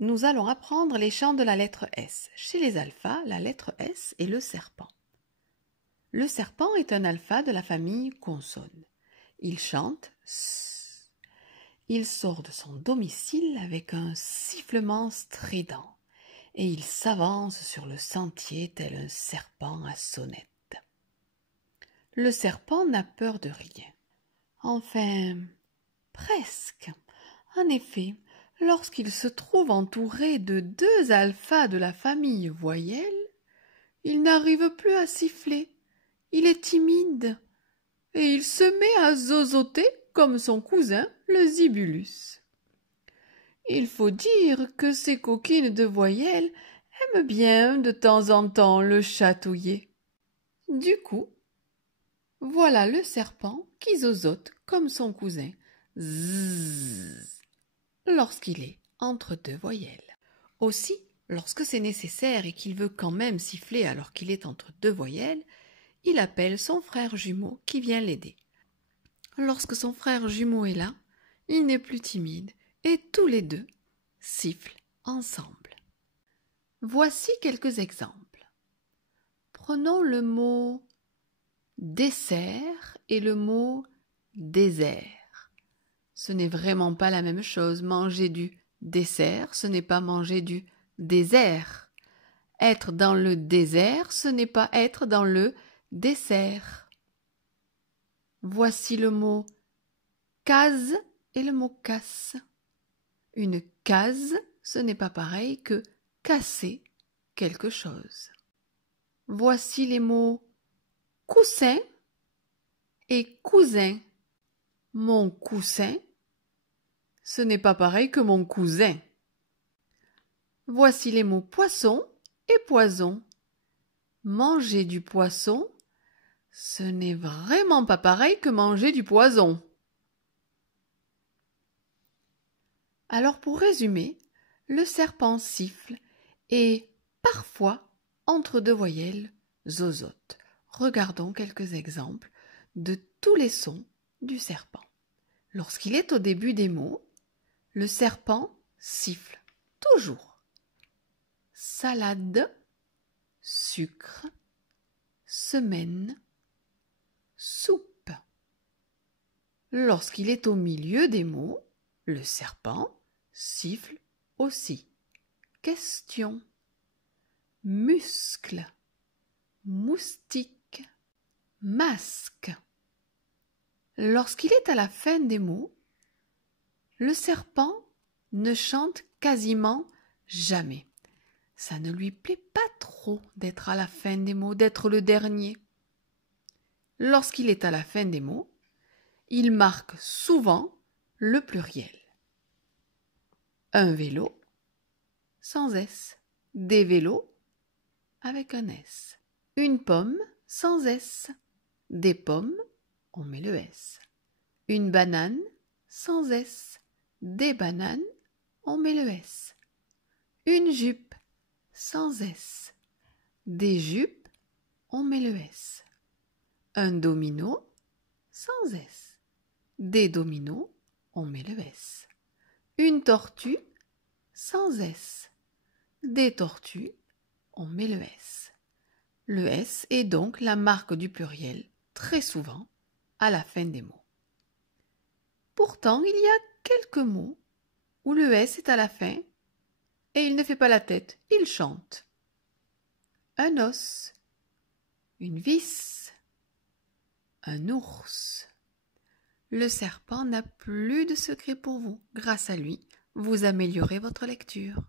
Nous allons apprendre les chants de la lettre S. Chez les alphas, la lettre S est le serpent. Le serpent est un alpha de la famille consonne. Il chante S. Il sort de son domicile avec un sifflement strident et il s'avance sur le sentier tel un serpent à sonnette. Le serpent n'a peur de rien. Enfin, presque. En effet, lorsqu'il se trouve entouré de deux alphas de la famille voyelle, il n'arrive plus à siffler. Il est timide et il se met à zozoter comme son cousin le zibulus. Il faut dire que ces coquines de voyelles aiment bien de temps en temps le chatouiller. Du coup, voilà le serpent qui zozote comme son cousin zzz lorsqu'il est entre deux voyelles. Aussi, lorsque c'est nécessaire et qu'il veut quand même siffler alors qu'il est entre deux voyelles, il appelle son frère jumeau qui vient l'aider. Lorsque son frère jumeau est là, il n'est plus timide et tous les deux sifflent ensemble. Voici quelques exemples. Prenons le mot dessert et le mot désert. Ce n'est vraiment pas la même chose. Manger du dessert, ce n'est pas manger du désert. Être dans le désert, ce n'est pas être dans le dessert. Voici le mot case et le mot casse. Une case, ce n'est pas pareil que casser quelque chose. Voici les mots coussin et cousin. Mon coussin, ce n'est pas pareil que mon cousin. Voici les mots poisson et poison. Manger du poisson, ce n'est vraiment pas pareil que manger du poison. Alors pour résumer, le serpent siffle et parfois, entre deux voyelles, zozote. Regardons quelques exemples de tous les sons du serpent. Lorsqu'il est au début des mots, le serpent siffle toujours. Salade, sucre, semaine, soupe. Lorsqu'il est au milieu des mots, le serpent siffle aussi. Question, muscle, moustique, masque. Lorsqu'il est à la fin des mots, le serpent ne chante quasiment jamais. Ça ne lui plaît pas trop d'être à la fin des mots, d'être le dernier. Lorsqu'il est à la fin des mots, il marque souvent le pluriel. Un vélo, sans S. Des vélos, avec un S. Une pomme, sans S. Des pommes, on met le S. Une banane, sans S. Des bananes, on met le S. Une jupe, sans S. Des jupes, on met le S. Un domino, sans S. Des dominos, on met le S. Une tortue, sans S. Des tortues, on met le S. Le S est donc la marque du pluriel, très souvent, à la fin des mots. Pourtant, il y a quelques mots où le S est à la fin et il ne fait pas la tête, il chante. Un os, une vis, un ours. Le serpent n'a plus de secret pour vous. Grâce à lui, vous améliorez votre lecture.